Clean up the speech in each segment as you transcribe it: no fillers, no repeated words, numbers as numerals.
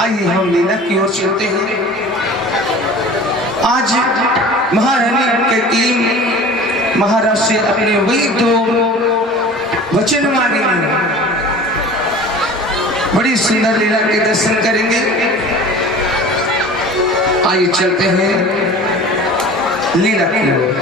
आइए हम लीला की ओर चलते हैं। आज महारानी के टीम महाराज से अपने वही दो वचन मांगे, बड़ी सुंदर लीला के दर्शन करेंगे। आइए चलते हैं लीला की ओर।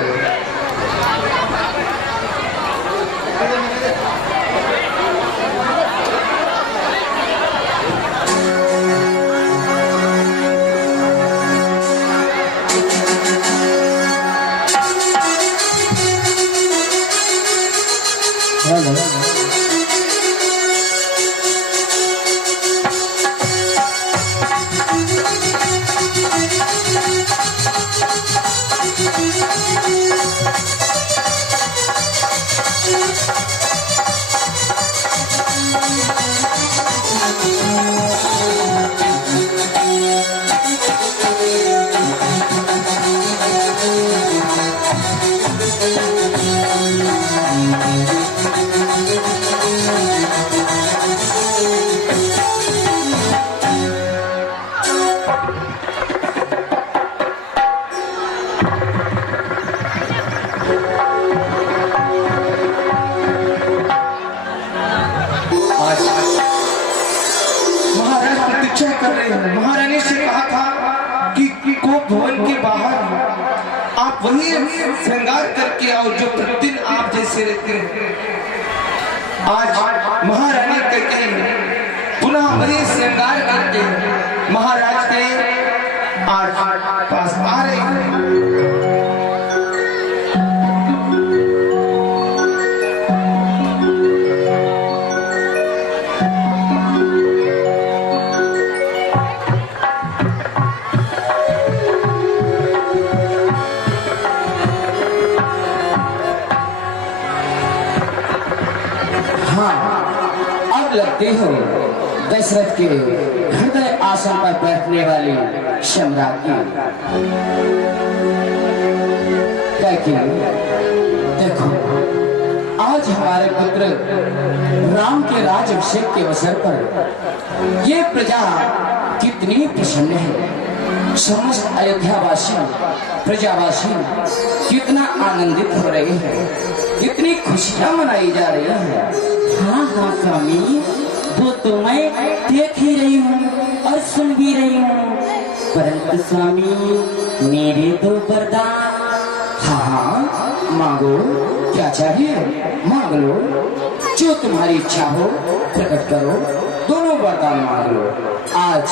महारानी से कहा था कि को भवन के बाहर आप वही श्रृंगार करके आओ जो प्रतिदिन आप जैसे रहते हैं। आज महारानी कहते हैं पुनः वही श्रृंगार करके महाराज के आज पास आ रहे हैं। लगते हो दशरथ के हृदय आसन पर बैठने वाली सम्राज्ञी। देखो आज हमारे पुत्र राम के राज्याभिषेक के अवसर पर ये प्रजा कितनी प्रसन्न है। समस्त अयोध्यावासी प्रजावासी कितना आनंदित हो रहे हैं, कितनी खुशियां मनाई जा रही हैं। हाँ हाँ स्वामी, वो तो मैं देख ही रही हूँ और सुन भी रही हूँ, परंतु स्वामी मेरे दो वरदान। हाँ हाँ मांगो, क्या चाहिए मांग लो, जो तुम्हारी इच्छा हो प्रकट करो, दोनों वरदान मांग लो। आज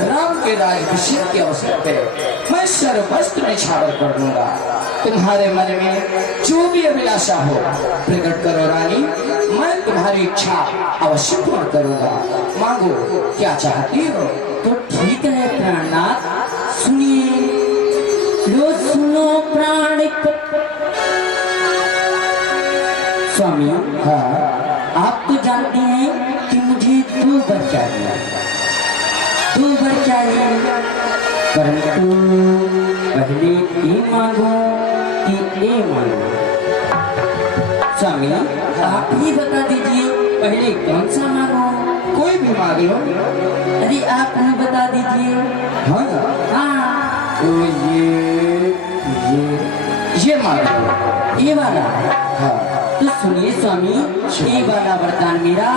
राम के राज्याभिषेक के अवसर पे मैं सर्वस्त्र निछावर कर दूंगा। तुम्हारे मन में जो भी अभिलाषा हो प्रकट करो रानी, मैं तुम्हारी इच्छा अवश्य पूर्ण करूंगा। मांगो, क्या चाहती हो? तो ठीक है प्राणनाथ, सुनिए लो सुनो प्राण। स्वामी हाँ, आप तो जानते हैं कि मुझे दो वर चाहिए, दो वर चाहिए, परंतु पहले ये मांगो कि ये मांगो। स्वामी आप ही बता दीजिए पहले कौन सा मांगो। कोई भी मांग लो। अरे आप ही बता दीजिए। हाँ हाँ तो ये मांग लो, ये वाला। हाँ तो सुनिए स्वामी, ये वाला वरदान मेरा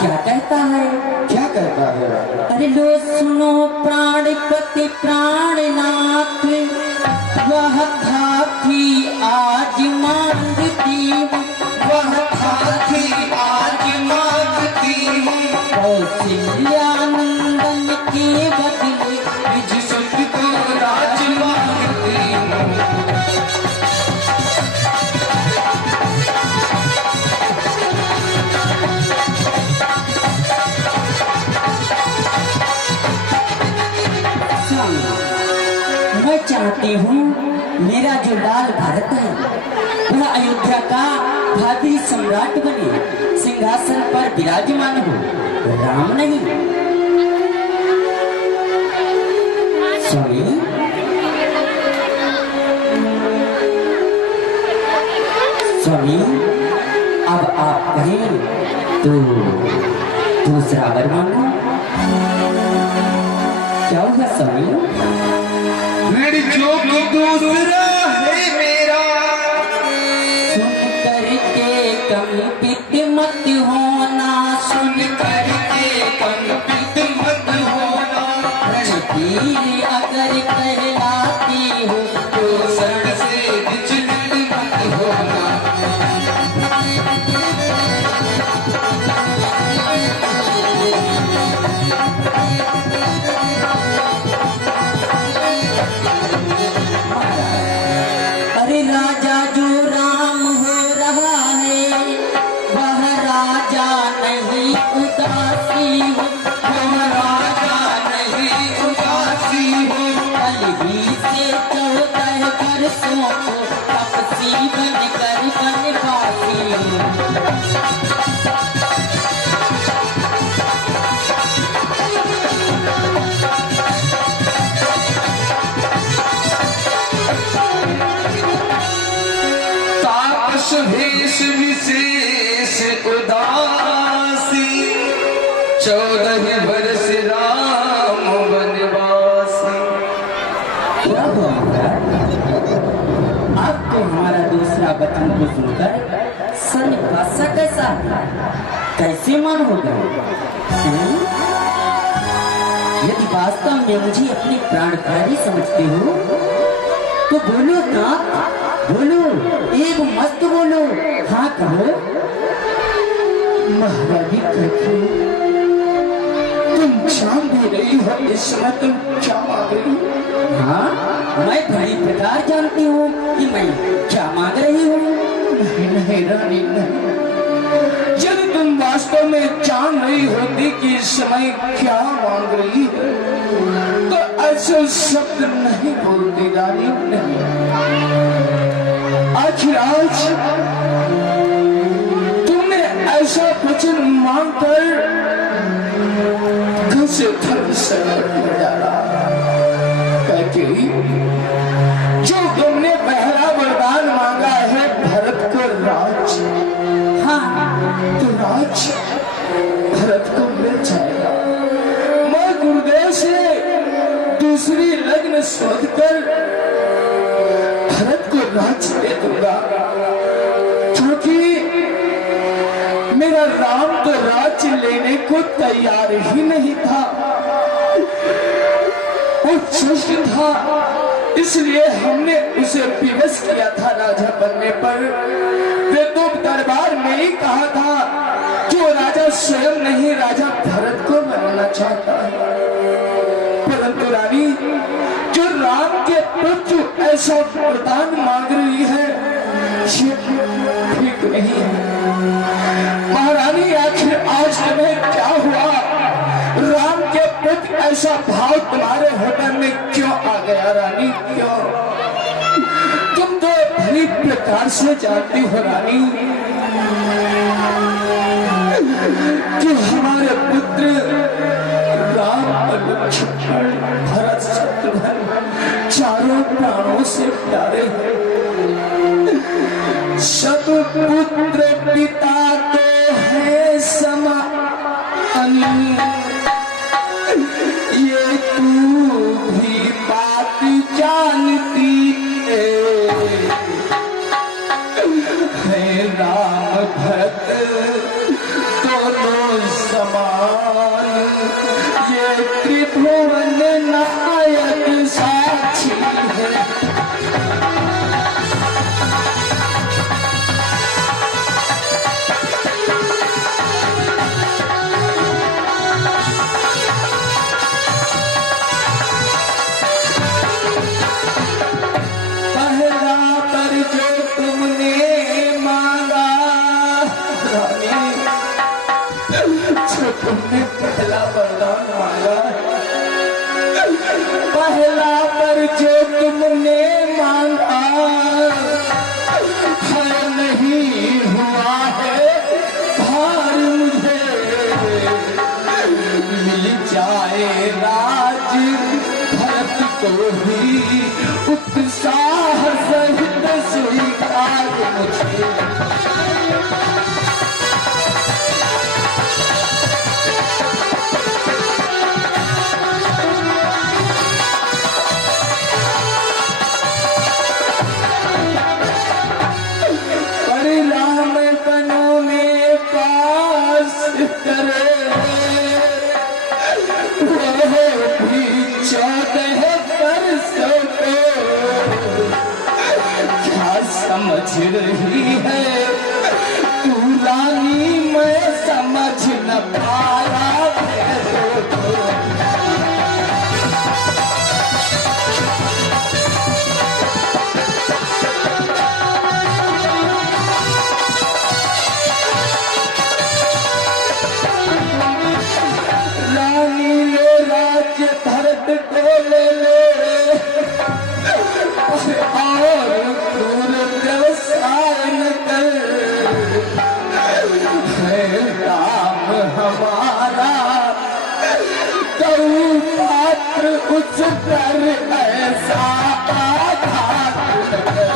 क्या कहता है? क्या कहता है? अरे लो सुनो प्राणपति प्राणनाथ, वह था कि आज मांगती, वह था कि आज मांगती, कौशल्यानंदन के बदले जिसको तो राज मांगती। मैं चाहती हूँ मेरा जो लाल भरत है वह अयोध्या का भावी सम्राट बने, सिंहासन पर विराजमान हो, राम नहीं। स्वामी स्वामी अब आप कहें तो दूसरा वर मांगो। स्वामी? लड़कियों की दूसरा है मेरा, सुन करके कंपित मत होना, सुन करके कंपित मत होना। रणधीर अगर कहलाती हो तो शरण से विचलित मत होना। अरे राजा जो राम हो रहा है वह राजा नहीं उदासी हो, वह राजा नहीं उदासी हो। कल ही से 14 वर्षों को तपसी बनकर बनवासी हो। तापस भेष विशेष उदासी, 14 वर्ष राम वनवासी। क्या हुआ महाराज? अब तो हमारा दूसरा वचन को सुनकर सन भाषा कैसा कैसे मन हो गए? यदि वास्तव में मुझे अपनी प्राणप्यारी समझते हो तो बोलो ना, बोलो, एक मस्त बोलो, हाँ कहो। महारानी कहती तुम जान भी रही हो इस समय तुम क्या मांग रही हो? हाँ, मैं बड़ी प्रकार जानती हूँ कि मैं क्या मांग रही हूँ। नहीं नहीं रानी नहीं, जब तुम वास्तव में जान रही होती कि इस समय क्या मांग रही है तो ऐसे शब्द नहीं बोलती रानी नहीं। आखिर आज तुमने ऐसा वचन मांगकर कैसे धर्म से डाला? कहती जो तुमने पहला वरदान मांगा है भरत को राज, हाँ, तो राज भरत को मिल जाएगा। मैं गुरुदेव से दूसरी लग्न शोध कर भरत को राज दे दूंगा, क्योंकि मेरा राम तो राज लेने को तैयार ही नहीं था। वो दुष्ट था, इसलिए हमने उसे विवश किया था राजा बनने पर। वे तो दरबार में ही कहा था जो राजा स्वयं नहीं राजा भरत को बनाना चाहता है। परंतु रानी जो राम के पुत्र ऐसा वरदान मांग रही है ये ठीक नहीं है। महारानी आखिर आज तुम्हें क्या हुआ? राम के प्रति ऐसा भाव तुम्हारे हृदय में क्यों आ गया रानी? क्यों? तुम तो भली प्रकार से जानती हो रानी कि हमारे पुत्र राम और लक्ष्मण भरत शत्रुघ्न चारों प्राणों से प्यारे हैं। शतपुत्र पिता तो है समान, ये तू भी बात जानती है। राम भरत दोनों समान, ये त्रिभुवन नायक साक्षी है। तुमने पहला वरदान मांगा, पहला पर जो तुमने मांगा है नहीं हुआ है भार मुझे। मिल जाए राज भरत को ही उत्साह सहित स्वीकार मुझे। न पाया रानी ले राज्य भरत को ले और क्रूर व्यवसाय न कर है राम हमारा गौ पात्र उस पर ऐसा आघात न कर।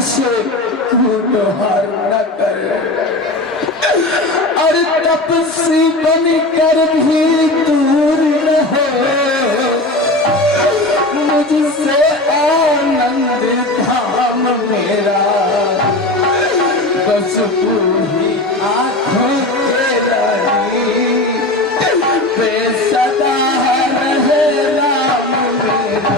से व्यवहार न करे और तपस्वी बनकर भी दूर न हो मुझसे आनंद धाम मेरा बस तू ही आँखों के रानी बेसदा रहे राम मेरा।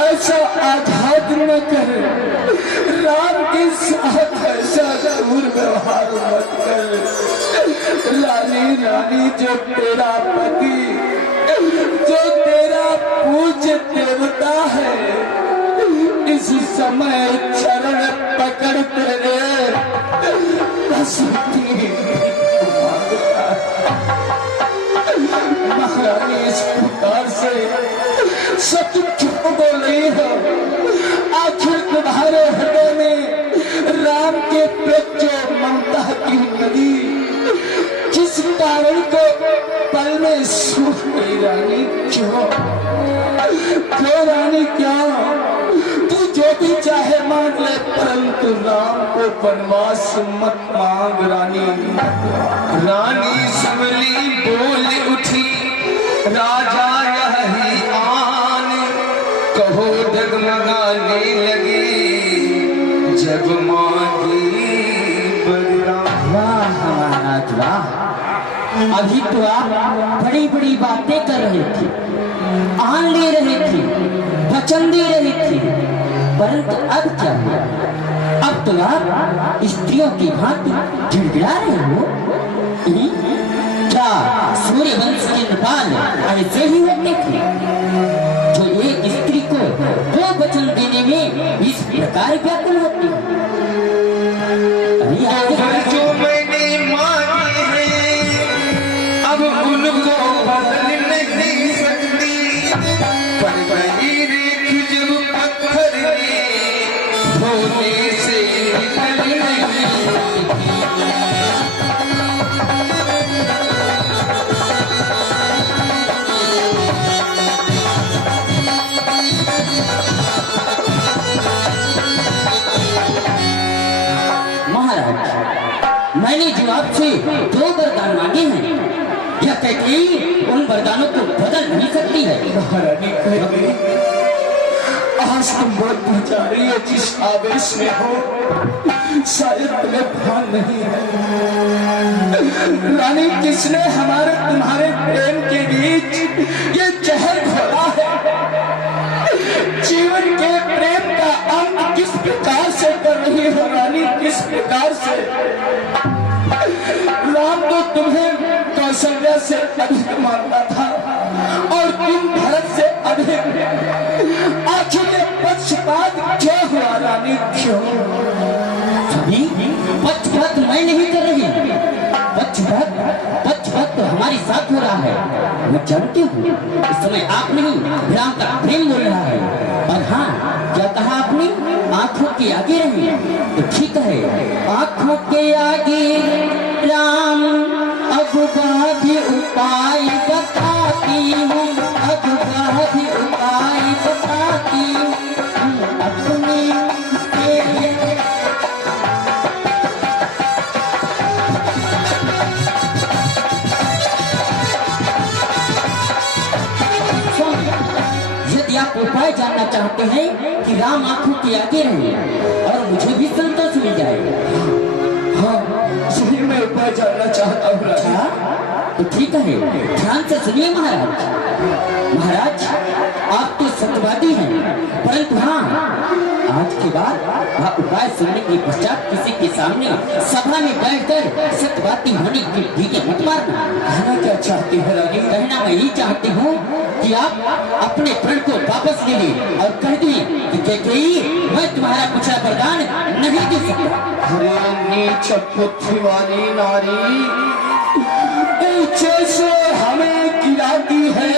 ऐसा आघात न करे राम के साथ ऐसा क्रूर व्यवहार मत कर। रानी रानी जो तेरा पति जो तेरा पूज्य देवता है इस समय चरण पकड़ तेरे बस महारानी इस प्रकार से सत्य क्यों बोल रही हो? आखिर तुम्हारे हृदय में राम के प्रति जो ममता की नदी जिस कारण को पल में सूख गई रानी क्यों रानी क्यों? तू जो भी चाहे मांग ले परंतु राम को वनवास मत मांग रानी। रानी सबली बोल उठी राजा यही आन कहो डगमगाने लगे जब मांगी बलिदान। वाह महाराज वाह, अभी तो आप बड़ी बड़ी बातें कर रहे थे, आन ले रहे थे, वचन दे रहे थे, परंतु अब क्या हुआ? अब तो आप स्त्रियों की भांति गिड़गिड़ा रहे हो। क्या सूर्य वंश के नृपाल ऐसे ही होते थे जो एक स्त्री को दो वचन देने में इस प्रकार व्याकुल होती है? जो मैंने मांगे हैं अब उनको बदल नहीं सकती, पर वही रेख जब पत्थर धोने से निकल नहीं मैंने जो आपसे दो वरदान मांगे हैं, यह कैकेयी उन वरदानों को बदल नहीं सकती है। महारानी कह गई आज तुम बहुत जा रही है, जिस आवेश में हो शायद तुम्हें भान नहीं है। रानी किसने हमारे तुम्हारे प्रेम के बीच ये जहर घोला है? जीवन के प्रेम का अंत किस प्रकार से कर रही हो रानी, किस प्रकार से? राम तो तुम्हें कौशल्या से अधिक मानता था और तुम भरत से अधिक। आखिर ये पक्षपात क्यों हुआ रानी, क्यों? पक्षपात मैं नहीं कर रही, पक्षपात तो हमारे साथ हो रहा है। मैं जानती हूँ इस समय आप नहीं राम का प्रेम बोल रहा है। और हाँ, क्या कहा आपने? आंखों के आगे रहे तो ठीक है, आंखों के आगे राम अब भी उपाय बताती हूँ, अब भी उपाय बताती हूँ अपने राम आंखों के आगे रहे और मुझे भी संतोष मिल जाए। हाँ, सही मैं उपाय जानना चाहता हूँ। अच्छा तो ठीक है, ध्यान से सुनिए महाराज। महाराज आप तो सत्यवादी हैं, परंतु हाँ आज के बाद आप उपाय सुनने के पश्चात किसी के सामने सभा में बैठकर सत्यवादी होने की ढीके मत मारना। कहना क्या चाहती है रानी? कहना मैं यही चाहती हूँ कि आप अपने प्रण को वापस ले लें और कह दें कि कैकेयी मैं तुम्हारा पूछा वरदान नहीं दे सकता। अरे नीच पृथ्वी वाली नारी, ऊंचे से हमें गिराती है,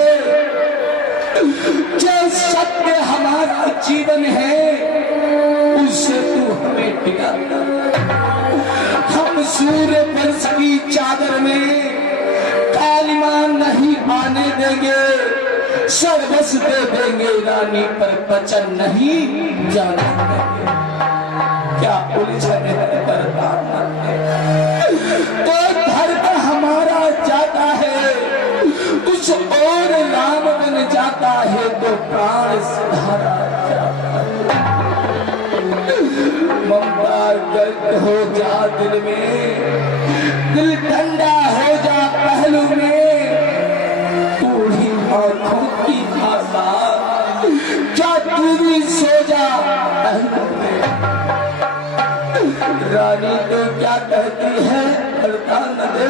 जो सत्य हमारा जीवन है उससे तू हमें टिकाता। हम सूर्य वंश की चादर में कालिमा नहीं आने देंगे, सर्वस्व दे देंगे रानी पर वचन नहीं जाने देंगे। क्या उलझन है वरदान में? तो धर्म हमारा जाता है, कुछ और राम बन जाता है तो प्राण सुधारा जाता है। ममता गर्द हो जा दिल में, दिल ठंडा हो जा पहलू में, बूढ़ी आंखों की आशा क्या तू भी सो जा पहलू में। रानी तो क्या कहती है वरदान दे,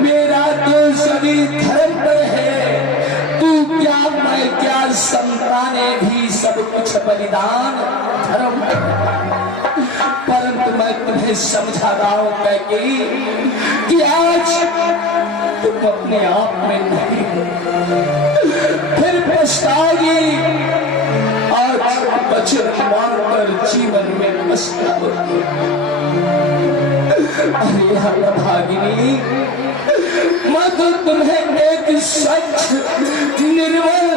मेरा तो सभी धर्म पर है, तू क्या मैं क्या संताने भी सब कुछ बलिदान धर्म पर। परंतु मैं तुम्हें समझा रहा हूं कैकेयी कि आज तुम अपने आप में नहीं हो, फिर पछताओगी। आज वचन मानकर जीवन में पछताओगी। अरे भागिनी, मैं तो तुम्हें एक सच निर्मल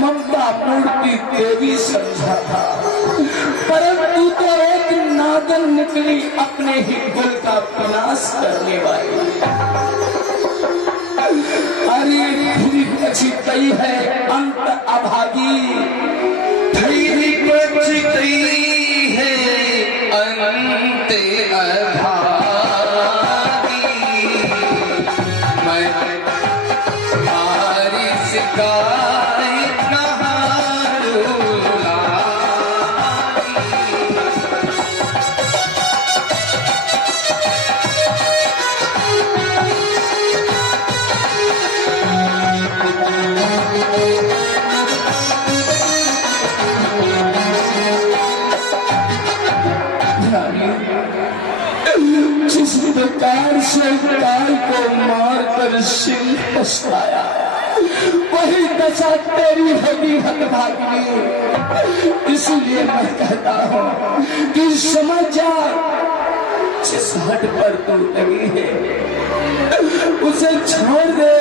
ममता मूर्ति देवी समझा था, परंतु तो एक नागन निकली अपने ही कुल का विनाश करने वाली। अरे फिर पछताई है अंत अभागी, फिर पछताई है अंत अभागी। मैं तुम्हारी शिकायत कहाँ लूँगा। जिस प्रकार से काल को मारकर सिंह पछताया, वही दशा तेरी होगी हतभागिनी। इसलिए मैं कहता हूँ कि समझ जा, जिस हट पर तू लगी है उसे छोड़ दे।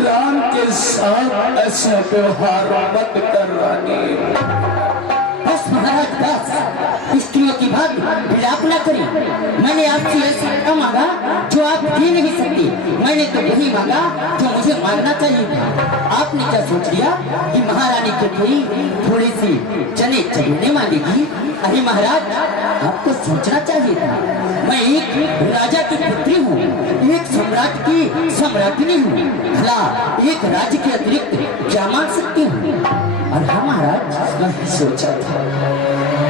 राम के साथ ऐसा व्यवहार मत कर रानी। बस महाराज बस, स्त्रियों की बात विलाप न करें। मैंने आपसे ऐसा क्या मांगा जो आप दे नहीं सकते, मैंने तो वही मांगा जो मुझे मांगना चाहिए था। आपने क्या सोच लिया कि महारानी को कोई थोड़ी सी चने चढ़ने मांगेगी? अरे महाराज आपको सोचना चाहिए था, मैं एक राजा की पुत्री हूँ, एक सम्राट की सम्राटिनी हूँ, भला एक राज्य के अतिरिक्त क्या मांग सकती हूँ? और हाँ महाराज नहीं सोचा था,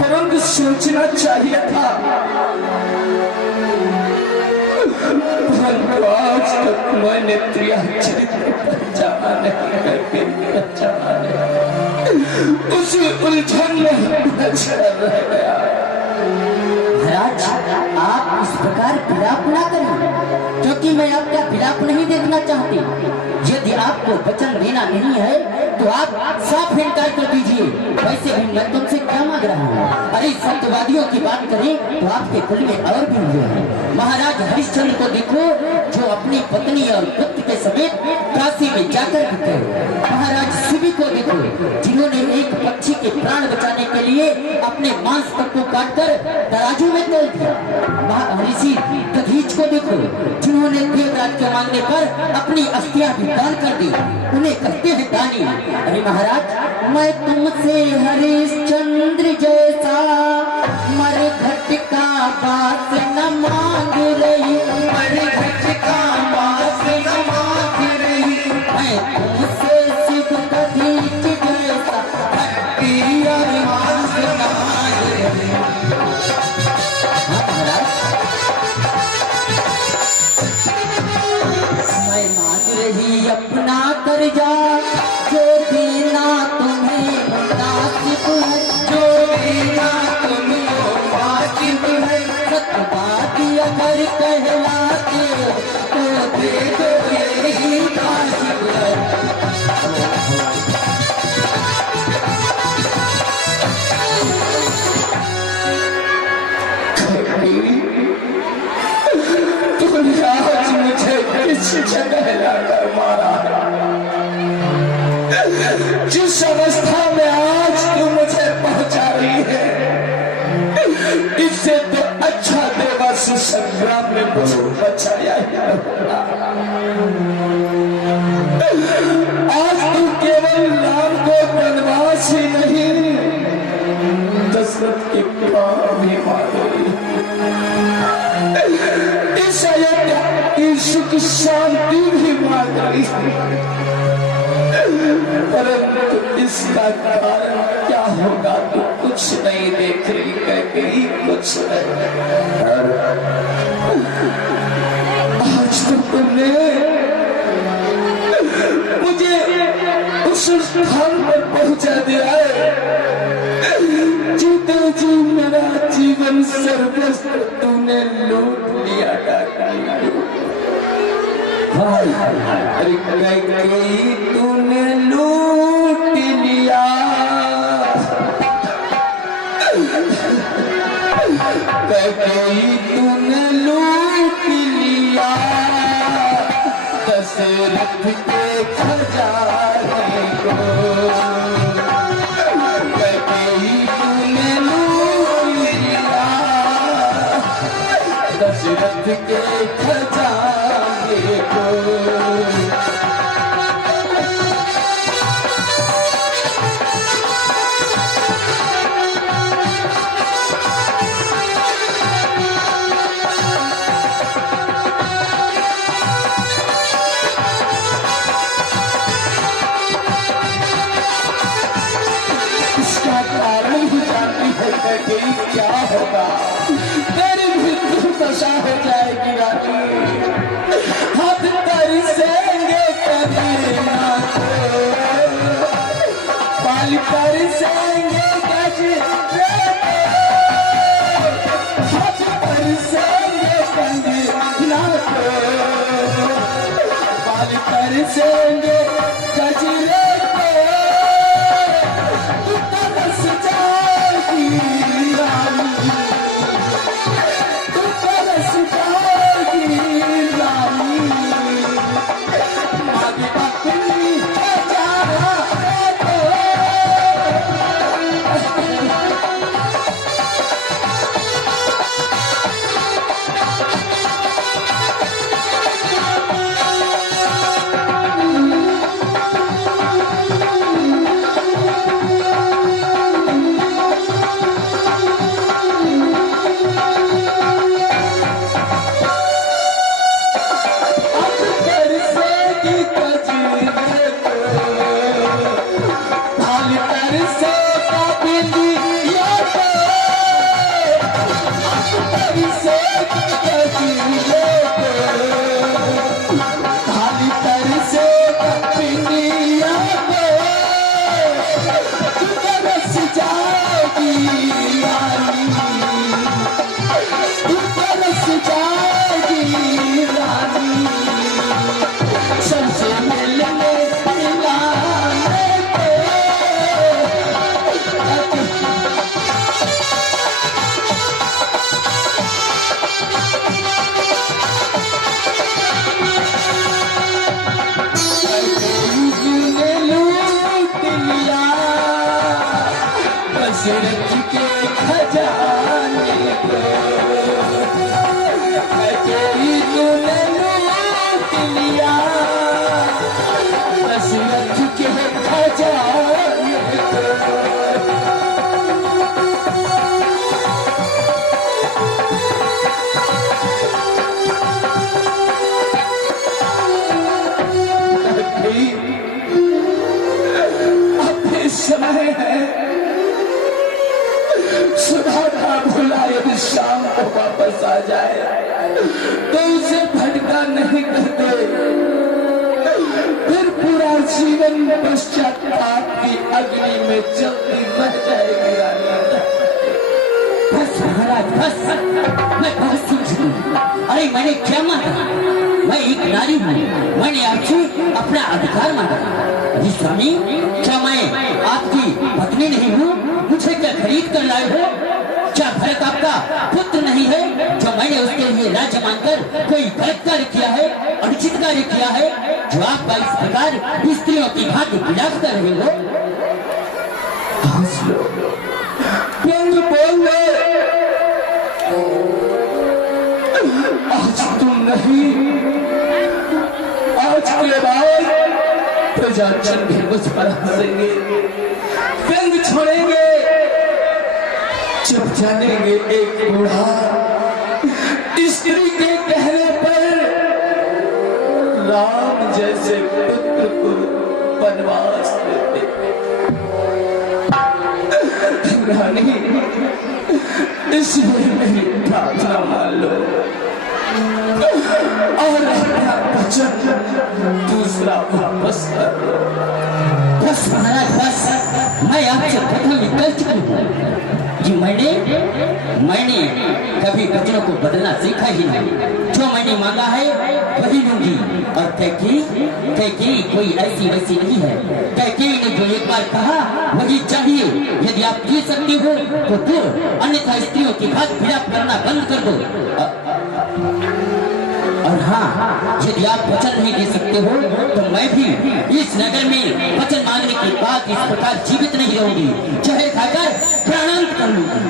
परंतु सोचना चाहिए था। परंतु आज तक मैंने प्रिया चरित्र पर जाना नहीं करके बचाना नहीं, उस उलझन में रह गया। महाराज आप इस प्रकार विलाप ना करें, क्योंकि मैं आपका विलाप नहीं देखना चाहती। यदि आपको वचन देना नहीं है तो आप साफ इनकार कर दीजिए। वैसे भी मैं तुमसे क्या मांग रहा हूँ? अरे सत्यवादियों की बात करें तो आपके कुल में और भी हुए हैं। महाराज हरिश्चंद्र को देखो जो अपनी पत्नी और पुत्र के समेत काशी में जाकर बिके। महाराज शिवी को देखो जिन्होंने एक पक्षी के प्राण बचाने के लिए अपने मांस तक को काटकर तराजू में तोल दिया। ऋषि दधीच को देखो जिन्होंने उन्होंने देवराज के मांगने पर अपनी अस्थियां भी दान कर दी। उन्हें कहते हैं दानी। अरे महाराज, मैं तुमसे हरिश्चंद्र जैसा मरघट का बात न मांग रही, मरघट का बात न मांग रही। मैं तुमसे शिव दधीच जैसा भक्ति और मांग न मांग रही। हाँ महाराज, मैं मांग रही अपना कर्जा, जो देना तुम्हें मुनासिब है, जो देना तुम्हें वाजिब है। सत्यवादी अगर कहलाते तो दे दो, यही वाजिब है। तुमने आज मुझे किस जगह लाकर मारा, जिस अवस्था में आज तू मुझे पहुंचा रही है, इससे तो अच्छा देवास संग्राम में मुझे बचाया ही होगा। आज तू केवल राम को वनवास ही नहीं, दशरथ की प्राण भी मारोगी। इस अयोध्या की सुख शांति भी मांग रही, परंतु इसका कारण क्या होगा तो कुछ नहीं देख रही, कहीं कुछ नहीं। आज तो तुमने मुझे उस स्थान पर पहुंचा दिया है, जीते जी मेरा जीवन सर्वस्व तूने लूट लिया। अरे कहीं तूने लूट लिया, कहीं तूने लूट लिया दशरथ के खजाने को, कहीं तूने लूट लिया दशरथ के खजाने को। कहीं क्या होगा, तेरी मृत्यु दशा हो जाएगी रानी। हाथ तरसेंगे कभी ना को, बाल तरसेंगे गजरे, हाथ तरसेंगे कभी ना को, बाल तरसेंगे गजरे को। तू तरस जाएगी रानी, तू तरस जाएगी रानी। आगे अपनी चाहा तो दशरथ के खजाने को, कहीं तूने दशरथ के खजाने अभी समय है, सुबह का भुला यदि शाम को वापस आ जाए तो उसे भटका नहीं करते, फिर पूरा जीवन पश्चाताप की अग्नि में जलती रह जाएगी रानी। बस महाराज बस, मैं बहुत समझ गई। अरे मैंने क्या मांगा? मैं एक नारी हूँ, मैंने आपसे अपना अधिकार मांगा। अरे स्वामी, क्या मैं आपकी पत्नी नहीं हूँ? मुझे क्या खरीद कर लाए हो? क्या भरत आपका पुत्र नहीं है जो मैंने उसके लिए राज्य मांगकर कोई गलत कार्य किया है, अनुचित कार्य किया है, जो आप इस प्रकार स्त्रियों की भांति विलास कर रहे हो? बोल रहे आज तुम नहीं, आज के बाद प्रजाजन भी मुझ पर हंसेंगे, व्यंग छोड़ेंगे जब जानेंगे एक बूढ़ा स्त्री के कहने पर राम जैसे पुत्र को वनवास देते। रानी, इसलिए मेरी प्रार्थना मान लो और अपना वचन दूसरा वापस कर लो। बस महाराज बस, मैं आपसे प्रथम कह चुका हूँ कि मैंने कभी वचनों को बदलना सीखा ही नहीं। जो मैंने मांगा है वही लूंगी। और कैकेयी कोई ऐसी वैसी नहीं है। कैकेयी ने जो एक बार कहा वही चाहिए। यदि आप दे सकते हो तो दो, अन्यथा स्त्रियों की बात विलाप करना बंद कर दो। और हाँ, यदि आप वचन नहीं दे सकते हो तो मैं भी इस नगर में वचन मांगने के बाद इस प्रकार जीवित नहीं रहूंगी, जहर खाकर प्राणांत कर लूंगी।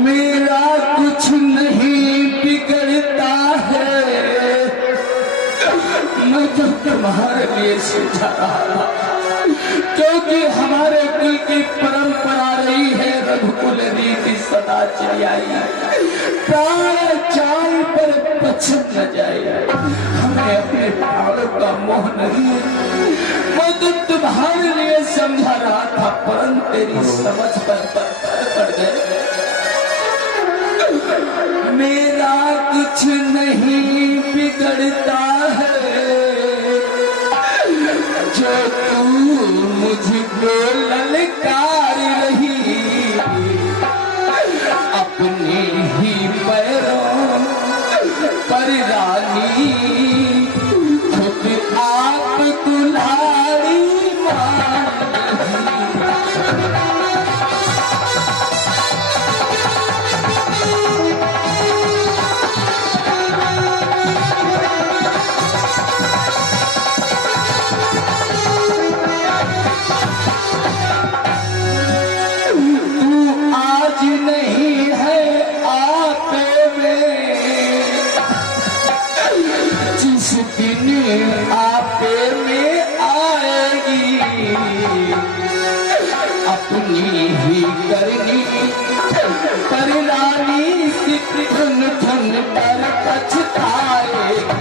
मेरा कुछ नहीं बिगड़ता है, मैं तो तुम्हारे लिए समझा रहा था, क्योंकि हमारे कुल की परंपरा रही है रघुकुल रीति सदा चली आई, प्राण जाए पर बचन न जाए। हमें अपने प्राणों का मोह नहीं, मैं तो तुम्हारे लिए समझा रहा था, परंतु तेरी समझ पर पड़ गए। मेरा कुछ नहीं बिगड़ता है, जो तू मुझको ललकार रही, अपने ही पैरों पर रानी खुद आप कुल्हाड़ी मार। नहीं है आपे में, जिस दिन आपे में आएगी, अपनी ही करनी पर रानी सिर्फ धुन धुन पर पछताएगी।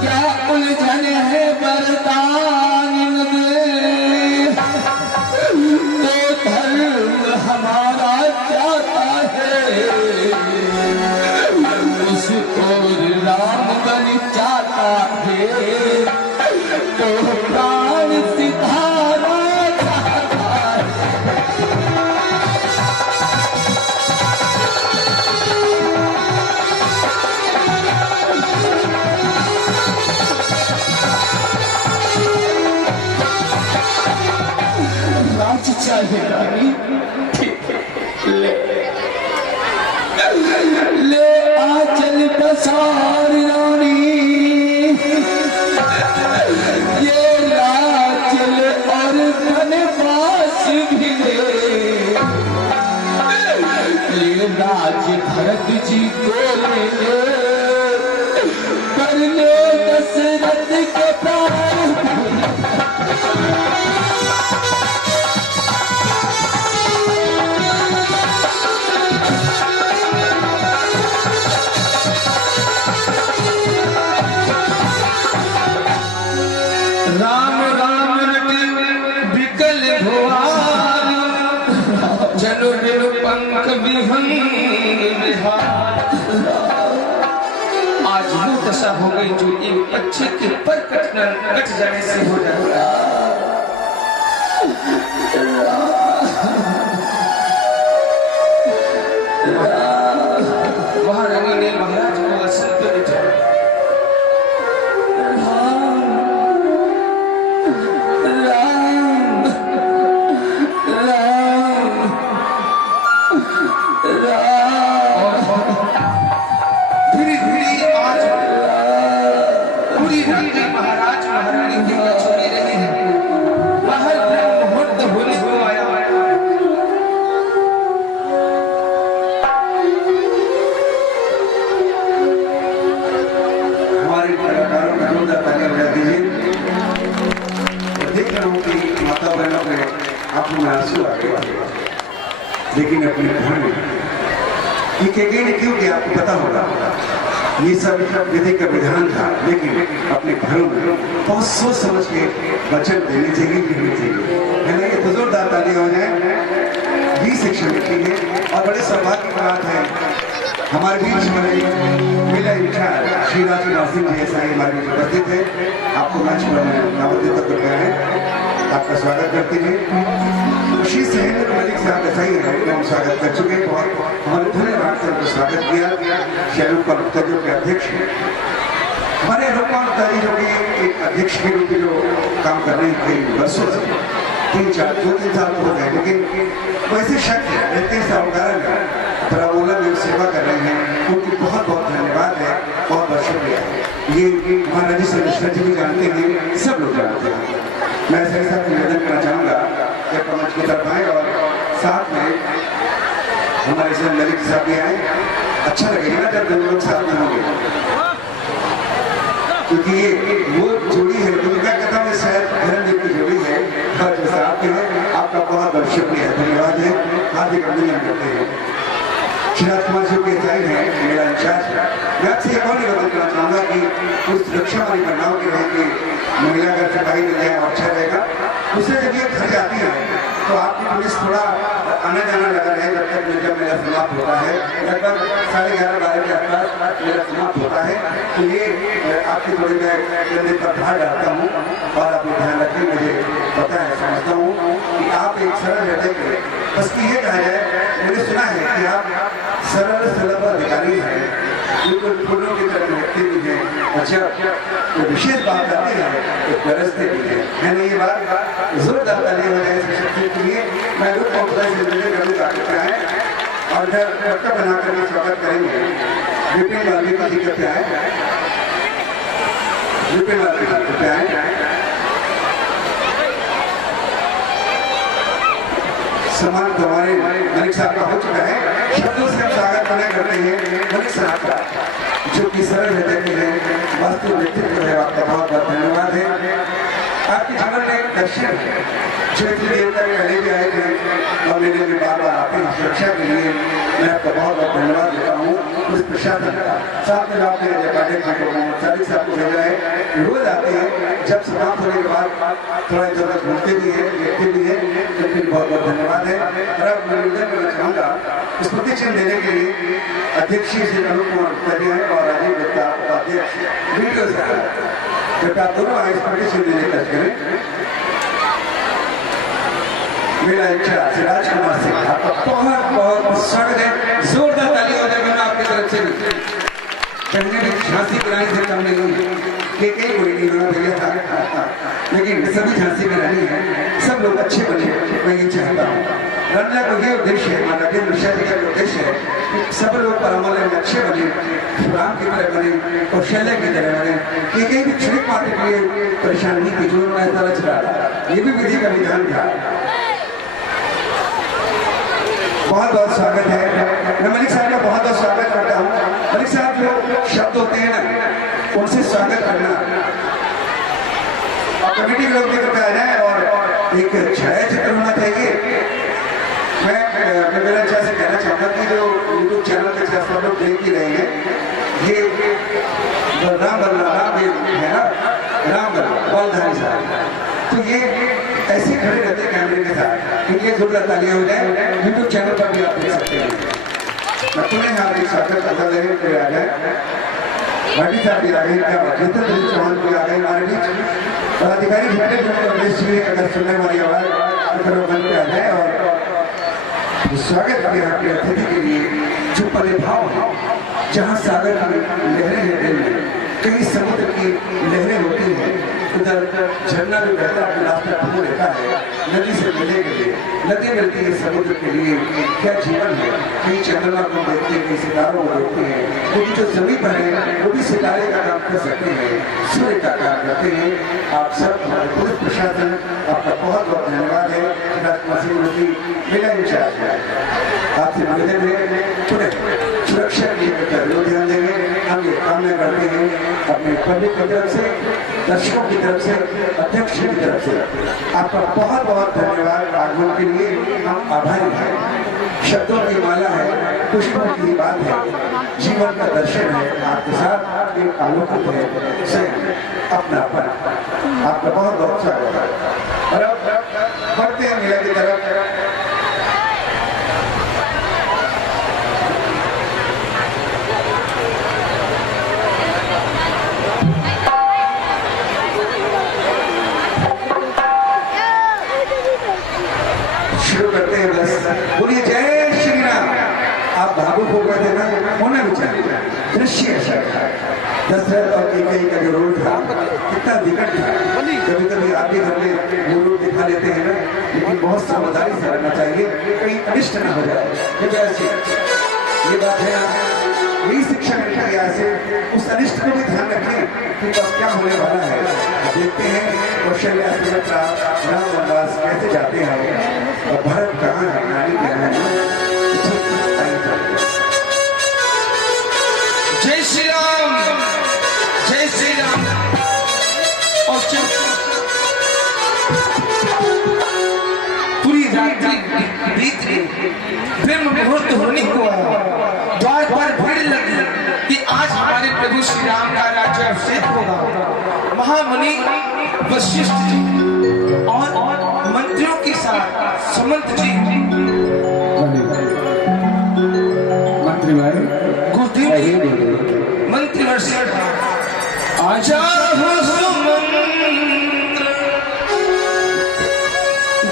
क्या उलझन है वरदान में, तो धर्म हमारा जाता है, उस ओर राम बन जाता है, तो प्राण सिधारा जाता है। चाहे रानी, ले आंचल पसार रानी, जी को ले लो, कर लो दशरथ के प्राण। राम राम रटि विकल भुआर, जनु बिनु पंख विहंग विहार। आज वो दशा हो गई जो एक बच्चे के पर कट जाने से हो जाता है। वहां रानी ने महाराज को आसन पर बिठाया। महाराज महारानी की छोड़ी रही है। बाहर मुहूर्त होने को आया। हमारे कलाकारों का जोरदार ताली बजा दीजिए। देख रहा हूँ कि माता बहनों में आंखों में आंसू आ गए, लेकिन अपने घर में ये कह ने क्यों किया आपको पता होगा। ये सब विधि का विधान था, लेकिन अपने घरों में बहुत सोच समझ के वचन देने चाहिए, लिखने चाहिए, है ना। ये तो जोरदार तालियां हो जाए। ये शिक्षा मिलती है और बड़े सौभाग्य की बात है हमारे बीच में मेरा इंचार्ज श्री राजकुमार सिंह जी ऐसा हमारे बीच उपस्थित है। आपको मंच पर दावत देकर कर गए हैं, आपका स्वागत करते हैं। श्री सहेंद्र मलिक साहब ऐसा ही है, हम स्वागत कर चुके हैं। बहुत हमारे धन्यवाद से उनको स्वागत किया। शैलोक गुप्ता जो के अध्यक्ष हैं, हमारे अनुपमा गुप्ता जी जो कि एक अध्यक्ष के रूप में जो काम कर रहे हैं कई वर्षों से, 2-3 साल हो गए, लेकिन वैसे शक रहते हैं सावधान बरामूला में सेवा कर रहे हैं। उनकी बहुत बहुत धन्यवाद है, बहुत बहुत शुक्रिया। ये महाराज से मिश्रा जी भी जानते हैं, सब लोग जानते हैं। मैं सही साहब को निवेदन करना चाहूँगा कि आप मंच की तरफ आए और साथ में हमारे से ललित साहब भी आए। अच्छा लगेगा ना जब दोनों लोग साथ में होंगे, क्योंकि ये वो जोड़ी है जो मैं कहता हूँ शायद धर्मदेव की जोड़ी है। और जो साहब के हैं, आपका बहुत बहुत शुक्रिया, धन्यवाद है, हार्दिक अभिनंदन करते हैं। श्री राजकुमार जी के साइड है मेरा इंचार्ज। मैं आपसे एक और निवेदन करना चाहूँगा कि उस सुरक्षा वाली घटनाओं के रहे कि महिला अगर सिपाही मिल जाए और अच्छा रहेगा। दूसरे जब ये घर जाती है तो आपकी पुलिस थोड़ा आना जाना लगा रहे जब तक जब मेरा समाप्त होता है, लगभग 11:30-12 के आसपास मेरा समाप्त होता है। तो ये आपकी थोड़ी मैं जल्दी पर ध्यान डालता हूँ और आप ध्यान रखें। मुझे पता है, समझता हूँ कि आप एक सरल हृदय के, बस कि ये कहा जाए, मैंने सुना है कि आप सरल सुलभ अधिकारी हैं, बिल्कुल फूलों की तरह व्यक्ति भी हैं। अच्छा, तो विशेष बात आती है तो गरजते भी है ना। ये बात जोरदार तालियां हो जाए शक्ति के लिए। मैं लोग है और इधर पक्का बनाकर के स्वागत करेंगे। विपिन वाल्मीकि जी करते आए, विपिन वाल्मीकि करते आए। सम्मान तो हमारे मलिक साहब का हो चुका है, शब्दों से हम स्वागत मना करते हैं मलिक साहब का, जो कि सरल हृदय के हैं, वास्तु व्यक्तित्व है। आपका बहुत बहुत धन्यवाद है। आपके जीवन में एक दर्शन है जो इतनी देर तक पहले भी आए थे और मेरे लिए बार बार आते हैं सुरक्षा के लिए। मैं आपका बहुत बहुत धन्यवाद देता हूँ उस प्रशासन का। साथ में आपने पाठक जी को सादिक साहब को भेजा है, रोज आते हैं, जब समाप्त होने के बाद थोड़ा इधर उधर घूमते भी हैं, देखते भी हैं, तो फिर बहुत बहुत धन्यवाद है। और अब मैं निवेदन करना चाहूँगा स्मृति चिन्ह देने के लिए अध्यक्ष श्री अनुपमा गुप्ता जी हैं और राजीव गुप्ता उपाध्यक्ष वीडियो साहब, जब आप दोनों आए स्मृति चिन्ह देने का करें। मेरा इच्छा श्री राजकुमार सिंह, आपका बहुत बहुत स्वागत है। जोरदार ताली हो जाएगी मैं आपकी तरफ से भी। पहले भी झांसी की रानी से कम नहीं हुई, कई कोई नहीं हुआ भैया था, लेकिन सभी झांसी की रानी है, सब लोग अच्छे बने, मैं ये चाहता हूँ। रमला को ये उद्देश्य है, माता के मिश्रा जी का उद्देश्य है कि सब लोग परमल में अच्छे बने, राम की तरह बने, कौशल्या की तरह बने। कई भी क्षणिक पार्टी के लिए परेशान नहीं की, जो उन्होंने तरह चला, ये भी विधि का विधान था। बहुत बहुत स्वागत है। मैं मलिक साहब का बहुत बहुत स्वागत करता हूँ। मलिक साहब जो शब्द होते हैं ना, उनसे स्वागत करना और कमेटी के लोग लेकर आ जाए और एक छायाचित्र होना चाहिए। मैं मेरा अच्छा से कहना चाहूँगा कि जो यूट्यूब चैनल के जैसे आप लोग देख ही रहे हैं, ये बलराम है ना, राम बलधारी साहब, तो ये ऐसे खड़े रहते हैं कैमरे के साथ। इनके जोरदार तालियां हो जाए। यूट्यूब चैनल पर भी आप देख सकते हैं। मैं पुणे यहाँ एक स्वागत करता हूँ। आ गए भाटी साहब भी आ गए, क्या जितेंद्र चौहान भी आ गए हमारे बीच। पदाधिकारी बैठे जो रमेश जी अगर सुनने वाली आवाज अगर वो मन पे आ जाए और स्वागत करें आपके अतिथि के लिए। जो पले भाव है, जहाँ सागर की लहरें हैं दिल में, कहीं समुद्र की लहरें होती हैं, उधर झरना भी बहता है, रास्ता घूम रहता है नदी से मिलने के लिए। नदी मिलती है समुद्र के लिए, क्या जीवन है। कहीं चंद्रमा को देखते हैं, कहीं सितारों को देखते हैं, क्योंकि जो जमीन पर है वो भी सितारे का काम कर सकते हैं, सूर्य का काम करते हैं। आप सब हमारे पुलिस प्रशासन आपका बहुत बहुत धन्यवाद है। मेरा इंचार्ज है, आपसे निवेदन है पुनः सुरक्षा के लिए ध्यान देंगे। हम ये कामना करते हैं अपने पब्लिक की तरफ से, दर्शकों की तरफ से, अध्यक्ष की तरफ से आपका बहुत बहुत धन्यवाद। आगमन के लिए हम आभारी हैं। शब्दों की माला है, पुष्पों की बात है, जीवन का दर्शन है, आपके साथ एक आलोकित है से अपनापन। आपका बहुत बहुत स्वागत है। और अब बढ़ते हैं मेला की तरफ। करते हैं बस बोलिए जय श्री राम। आप भावुक हो गए थे ना, होना भी चाहिए। दृश्य ऐसा था, दशरथ और कैकेयी का जो रोल था कितना विकट था। कभी कभी आप भी घर में वो रूप दिखा लेते हैं ना, लेकिन बहुत समझदारी से रहना चाहिए, कहीं अनिष्ट ना हो जाए। ये बात है, यही शिक्षा मिलती है यहाँ से। उस अनिष्ट को भी ध्यान रखें कि बस क्या होने वाला है। देखते हैं कौशल्या सुमित्रा राम वनवास कैसे जाते हैं और भारत कहाँ है, नारी कहाँ है। जय श्री राम, जय श्री राम। और पूरी रात्रि बीत गई, ब्रह्म मुहूर्त होने को द्वार पर भीड़ लगी कि आज हमारे प्रभु श्री राम का राज्याभिषेक होगा। महामुनि वशिष्ठ जी और मंत्रियों के साथ सुमंत जी, गुरुदेव जी, मंत्रीवर से जाहो सुमंत्र,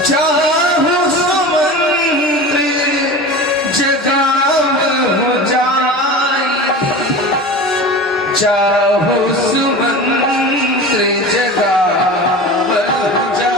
जाहो सुमंत्र, जगाव हो जाए, जाहो सुमंत्र, जगाव हो जाए।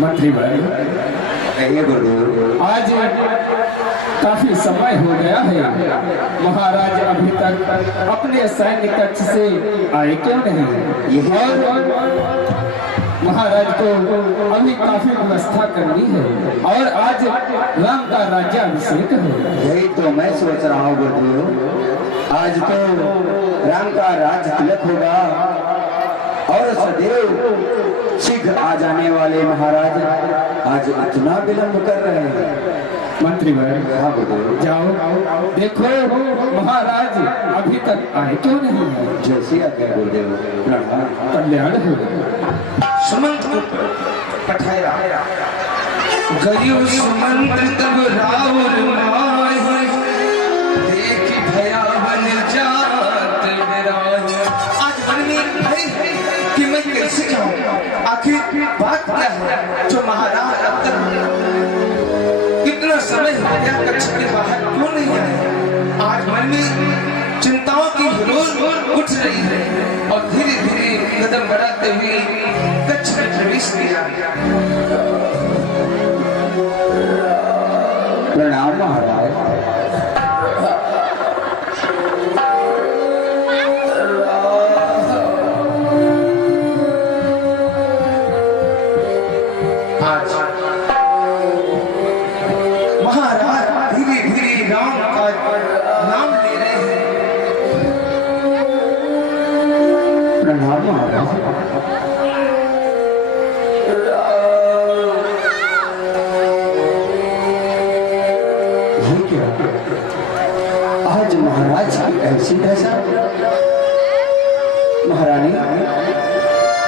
मंत्री भाई, आज काफी समय हो गया है, महाराज अभी तक अपने सैन्य कक्ष से आए क्यों नहीं? और महाराज को अभी काफी व्यवस्था करनी है और आज राम का राज्याभिषेक है। यही तो मैं सोच रहा हूँ गुरुदेव, आज तो राम का राज तिलक होगा और सदैव शीघ्र आ जाने वाले महाराज आज इतना विलंब कर रहे हैं। मंत्री भाई, हाँ गुरुदेव, जाओ देखो महाराज अभी तक आए क्यों नहीं है। जैसे आज्ञा गुरुदेव, कल्याण हो। सुमंत को पठाया, गरीब सुमंत तब राउर माही, देख भयावन जात विराज। आज मन में भय है कि मैं कैसे जाऊं, हुए कच्छ में प्रवेश किया। प्रणाम महाराज। आज महाराज धीरे धीरे राम का नाम ले रहे हैं। प्रणाम महाराज। ये क्या? आज महाराज की ऐसी दशा। महारानी,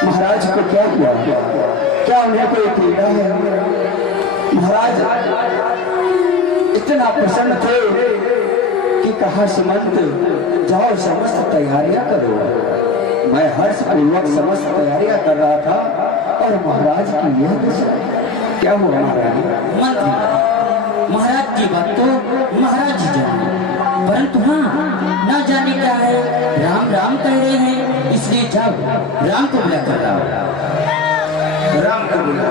महाराज को क्या हुआ? क्या उन्हें कोई पीड़ा है? महाराज इतना प्रसन्न थे कि कहा सुमंत जाओ समस्त तैयारियां करो। मैं हर्ष पूर्वक समस्त तैयारियां कर रहा था और महाराज की यह दशा। क्या हुआ महाराज? मंत्री, महाराज की बात तो महाराज ही जाने, परंतु हाँ ना जाने क्या है, राम राम कह रहे हैं, इसलिए जाओ राम को बुला कर लाओ। राम का बुला,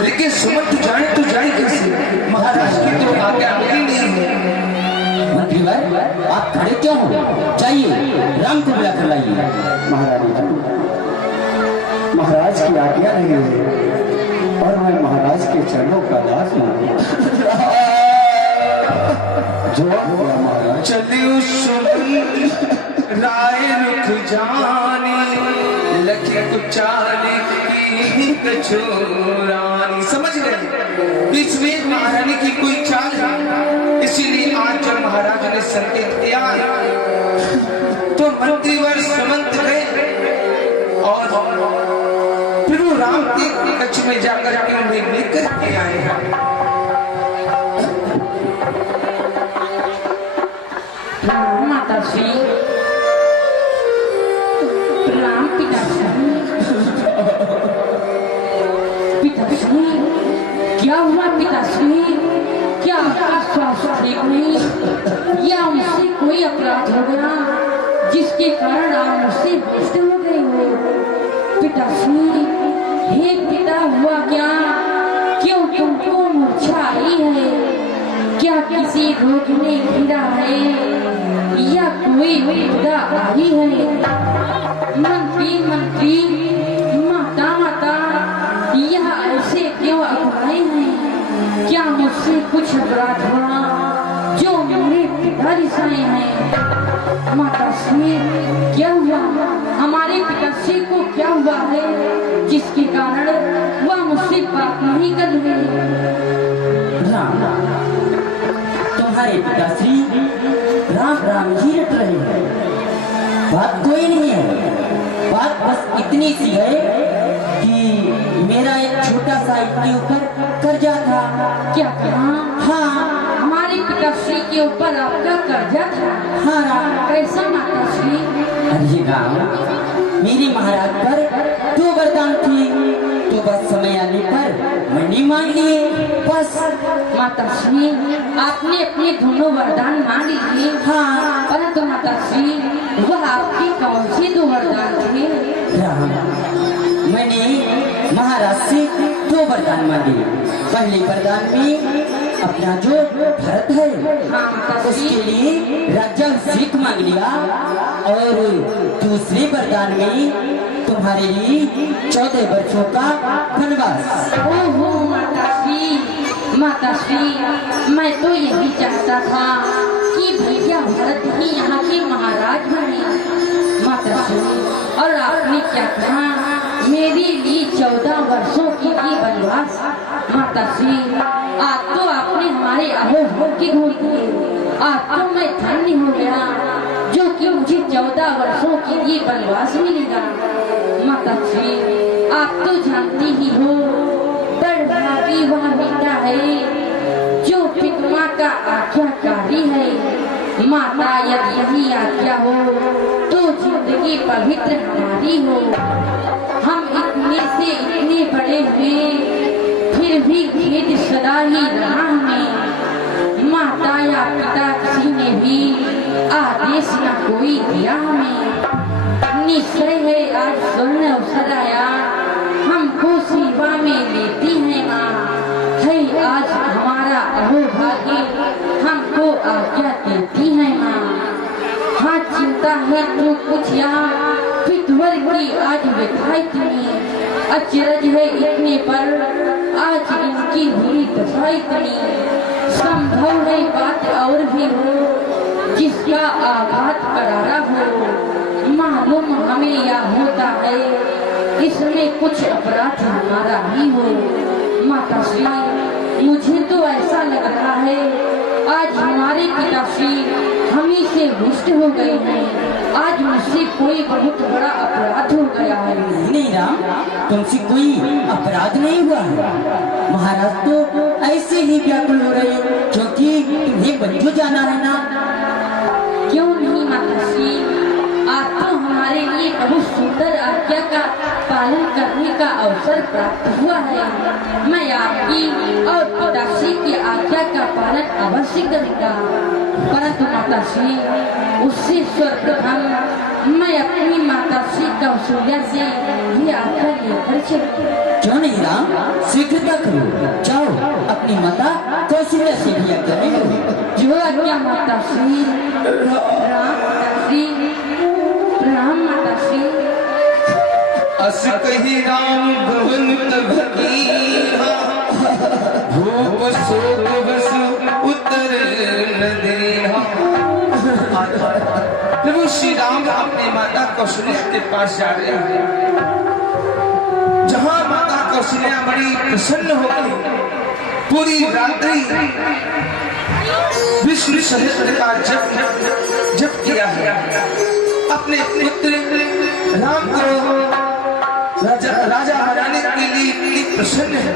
लेकिन सुमंत जाए तो जाए कैसे? महाराज की तो आज्ञा मिली नहीं है। मंत्री भाई आप खड़े क्यों हो? जाइए राम को बुला कर लाइए। महारानी जी, महाराज की आज्ञा नहीं है और मैं महाराज के चरणों का दास हूँ। जो महाराज चलियो सुमंत राय रुख जानी, लखे कुचाले की कछोरानी। समझ गए इसमें महारानी की कोई चाल है। इसीलिए आज जब महाराज ने संकेत दिया तो मंत्रीवर सुमंत गए और फिर वो राम के कच्छ में जाकर के उन्हें लेकर के आए हैं। माता श्री, प्रणाम पिताश्री। पिताश्री क्या हुआ? पिताश्री क्या आपका स्वास्थ्य ठीक नहीं या मुझसे कोई अपराध हो गया जिसके कारण आप मुझसे व्यस्त हो गए हो? पिताश्री, हे पिता हुआ क्या? क्यों तुमको मूर्छा आई है? क्या किसी रोग ने घिरा है या कोई विपदा आई है? मंत्री मंत्री, माता माता, यह ऐसे क्यों अगुवाए हैं? क्या मुझसे कुछ अपराध हुआ जो मेरे पिता रिसाए हैं? माता श्री क्या हुआ? हमारे पिताश्री को क्या हुआ है जिसके कारण वह मुझसे बात नहीं कर रहे? राम, तुम्हारे पिताश्री राम राम ही रट रहे हैं, बात कोई नहीं है। बात बस इतनी सी है कि मेरा एक छोटा सा इनके ऊपर कर्जा था। क्या कहा? हाँ, हमारे पिताश्री के ऊपर आपका कर्जा था? हाँ राम। कैसा माताश्री? अरे राम, मेरी महाराज पर 2 वरदान थी, तो बस समय आने पर मैंने मान लिए बस। माताश्री आपने अपने दोनों वरदान मान लिए? हाँ। परंतु माताश्री वह आपके कौन से 2 वरदान थे? राम, मैंने महाराज से 2 वरदान मांगे। पहले वरदान में अपना जो भरत है उसके लिए राज्याभिषेक मांग लिया और दूसरे वरदान में तुम्हारे लिए 14 वर्षों का वनवास। ओहो माताश्री, माताश्री मैं तो यही चाहता था कि भैया भरत ही यहाँ के महाराज बने। माताश्री, और आपने क्या कहा? मेरे लिए 14 वर्षों की थी वनवास। माताश्री आज तो आपने हमारे अहो के घूर दिए। आज तो मैं धन्य हो गया जो कि मुझे 14 वर्षों के लिए वनवास मिलेगा। माताश्री आप तो जानती ही हो बड़भागी वह बेटा है जो पिता का आज्ञाकारी है। माता यदि यही आज्ञा हो तो जिंदगी पवित्र हमारी हो। हम इतने से इतने बड़े हुए फिर भी खेद सदा ही रहा हमें। माता या पिता किसी ने भी आदेश न कोई दिया हमें। निश्चय है आज स्वर्ण अवसर आया, हमको सेवा में लेती है माँ। है आज हमारा अहोभाग्य, हमको आज्ञा देती है माँ। हाँ चिंता है तो कुछ यहाँ फितवर की आज व्यथाई तुम्हें, अचरज है इतने पर आज इनकी हुई दशाई तुम्हें। संभव है बात और भी हो जिसका आघात करारा हो, मालूम हमें या होता है इसमें कुछ अपराध हमारा ही हो। माता श्री मुझे तो ऐसा लग रहा है आज हमारे पिताश्री हमी से रुष्ट हो गए हैं, आज मुझसे कोई बहुत बड़ा अपराध हो गया है। नहीं राम, तुमसे कोई अपराध नहीं हुआ है। महाराज तो ऐसे ही व्याकुल हो रहे क्योंकि तुम्हें बंधु जाना है ना। क्यों नहीं माताश्री, आज तो हमारे लिए बहुत सुंदर आज्ञा का पालन करने का अवसर प्राप्त हुआ है। मैं आपकी और पिताश्री की आज्ञा का पालन अवश्य करूँगा, परंतु माताश्री उससे सर्वप्रथम मैं अपनी माताश्री कौशल्या से ये आज्ञा लेकर चलूँ। क्यों नहीं राम, शीघ्रता करो, जाओ अपनी माता कौशल्या से भी आज्ञा लो। जो आज्ञा माताश्री। राम माताश्री, राम माताश्री। अस कही राम भवन तब कीहा, भूप शोक बस उतर न देहा। प्रभु श्री राम अपने माता कौशल्या के पास जा रहे हैं, जहाँ माता कौशल्या बड़ी प्रसन्न हो गई। पूरी रात्रि विष्णु सहस्त्र का जप किया है। अपने पुत्र राम को राजा बनाने के लिए इतनी प्रसन्न है,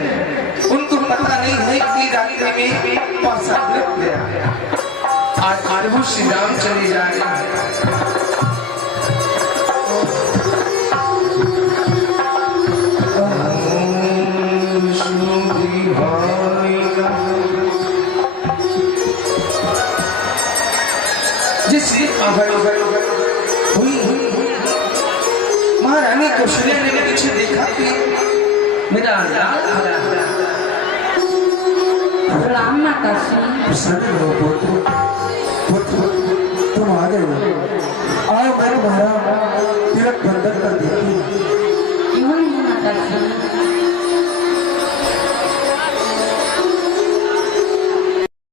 उनको पता नहीं है कि रात्रि में पासा लग गया। आज प्रभु श्री राम चले जा रहे हैं। जिससे हुई महारानी कौशल्या ने पीछे देखा कि मेरा लाल आ रहा है। राम माताश्री। प्रसन्न हो पुत्र, तुम आ गए हो। आओ मैं तुम्हारा तिलक बंधन कर देती हूँ। क्यों नहीं माताश्री,